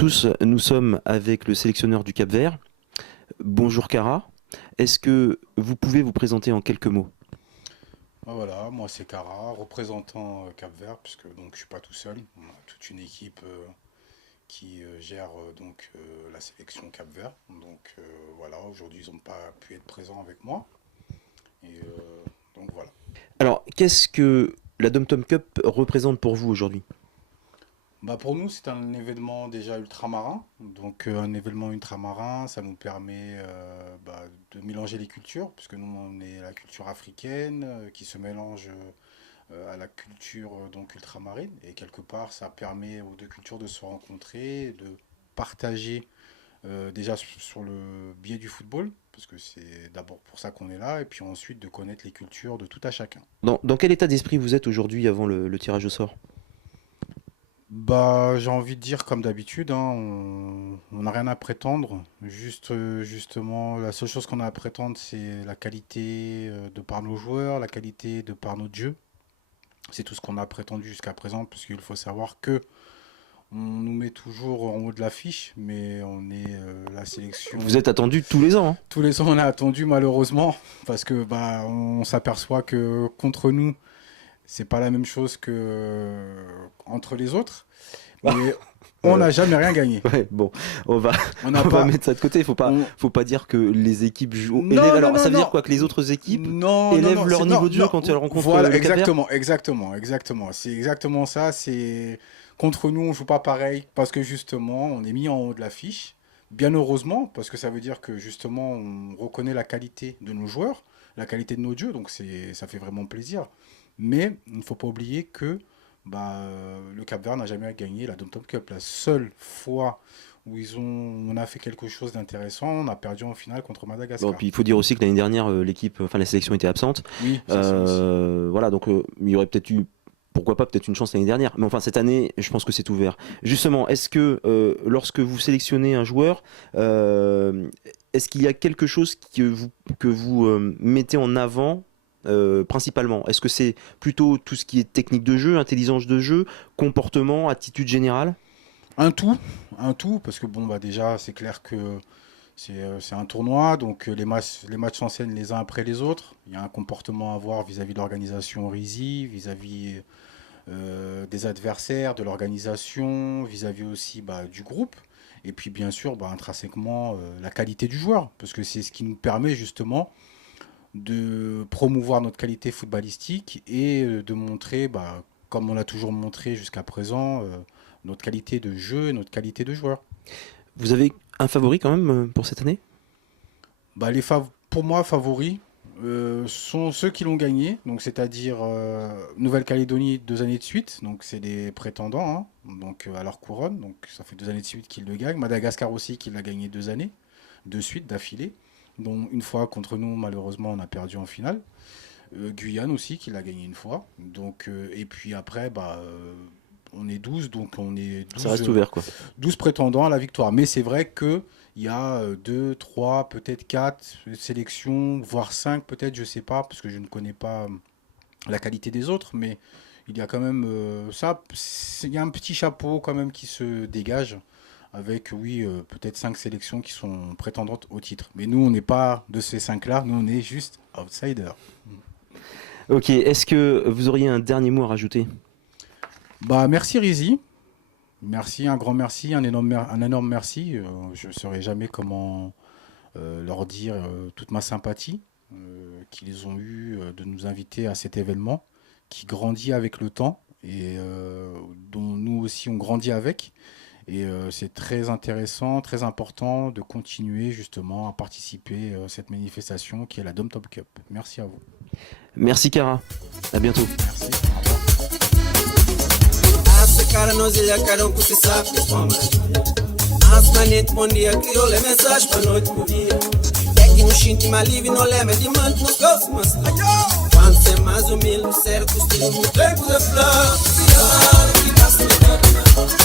tous, nous sommes avec le sélectionneur du Cap-Vert. Bonjour Kara, est-ce que vous pouvez vous présenter en quelques mots? Ah, voilà, moi c'est Kara, représentant Cap-Vert, puisque donc je suis pas tout seul. On a toute une équipe qui gère la sélection Cap-Vert. Donc voilà, aujourd'hui ils n'ont pas pu être présents avec moi. Et donc voilà. Alors, qu'est-ce que la Dom Tom Cup représente pour vous aujourd'hui? Bah pour nous c'est un événement déjà ultramarin. Donc un événement ultramarin, ça nous permet de mélanger les cultures, puisque nous on est la culture africaine qui se mélange à la culture donc ultramarine, et quelque part ça permet aux deux cultures de se rencontrer, de partager déjà sur le biais du football, parce que c'est d'abord pour ça qu'on est là, et puis ensuite de connaître les cultures de tout à chacun. Dans quel état d'esprit vous êtes aujourd'hui avant le tirage au sort? Bah, j'ai envie de dire comme d'habitude, hein, on n'a rien à prétendre. Justement, la seule chose qu'on a à prétendre, c'est la qualité de par nos joueurs, la qualité de par notre jeu. C'est tout ce qu'on a prétendu jusqu'à présent, parce qu'il faut savoir que on nous met toujours en haut de l'affiche, mais on est la sélection. Vous êtes attendu tous les ans, hein. Tous les ans, on a attendu malheureusement, parce que bah, on s'aperçoit que contre nous, c'est pas la même chose que entre les autres. Mais on n'a jamais rien gagné. Ouais, bon, on va, On n'a on va pas. mettre ça de côté. on- Faut pas dire que les équipes jouent. Non, non, Alors, non, ça veut non. dire quoi? Que les autres équipes Non, non, élèvent non, leur niveau de jeu non. quand elles rencontrent Voilà, le Cap-Vert? exactement. C'est exactement ça. C'est contre nous, on joue pas pareil parce que justement, on est mis en haut de l'affiche. Bien heureusement, parce que ça veut dire que justement, on reconnaît la qualité de nos joueurs, la qualité de nos jeux. Donc ça fait vraiment plaisir. Mais il ne faut pas oublier que le Cap-Vert n'a jamais gagné la Dom Top Cup. La seule fois où on a fait quelque chose d'intéressant, on a perdu en finale contre Bon, Madagascar. puis il faut dire aussi que l'année dernière, la sélection était absente. Oui, ça c'est aussi. Voilà, donc il y aurait peut-être eu, pourquoi pas, peut-être une chance l'année dernière. Mais enfin, cette année, je pense que c'est ouvert. Justement, est-ce que lorsque vous sélectionnez un joueur, est-ce qu'il y a quelque chose que vous mettez en avant principalement? Est-ce que c'est plutôt tout ce qui est technique de jeu, intelligence de jeu, comportement, attitude générale? Un tout, un tout, parce que bon, bah déjà, c'est clair que c'est un tournoi, donc les matchs s'enchaînent les uns après les autres. Il y a un comportement à avoir vis-à-vis de l'organisation Rizzi, vis-à-vis des adversaires, de l'organisation, vis-à-vis aussi du groupe. Et puis bien sûr, intrinsèquement, la qualité du joueur, parce que c'est ce qui nous permet justement de promouvoir notre qualité footballistique et de montrer, comme on l'a toujours montré jusqu'à présent, notre qualité de jeu et notre qualité de joueur. Vous avez un favori quand même pour cette année? Pour moi, favoris sont ceux qui l'ont gagné, donc c'est-à-dire Nouvelle-Calédonie 2 années de suite, donc c'est des prétendants hein, donc, à leur couronne, donc ça fait 2 années de suite qu'ils le gagnent. Madagascar aussi qui l'a gagné 2 années de suite d'affilée, dont une fois contre nous malheureusement on a perdu en finale. Guyane aussi qui l'a gagné une fois, donc, et puis après on est 12, donc on est Ça 12, reste ouvert, quoi. 12 prétendants à la victoire. Mais c'est vrai que il y a 2, 3, peut-être 4 sélections, voire 5 peut-être, je sais pas, parce que je ne connais pas la qualité des autres, mais il y a quand même il y a un petit chapeau quand même qui se dégage, avec, oui, peut-être 5 sélections qui sont prétendantes au titre. Mais nous, on n'est pas de ces 5-là, nous, on est juste outsiders. Ok, est-ce que vous auriez un dernier mot à rajouter? Merci Rizzi. Merci, un grand merci, un énorme merci. Je ne saurais jamais comment leur dire toute ma sympathie qu'ils ont eu de nous inviter à cet événement qui grandit avec le temps et dont nous aussi on grandit avec. Et c'est très intéressant, très important de continuer justement à participer à cette manifestation qui est la Dom Top Cup. Merci à vous. Merci Kara, à bientôt. Merci. Au revoir. Essa cara nós ilha carão com se sabe das palmas. As manete bom dia, criou le mensagem pra noite por dia. Pegue no xinte malive, não leme de manto nos próximos. Quando ser mais humilde, certo, estilo no tempo de flor. Que passa no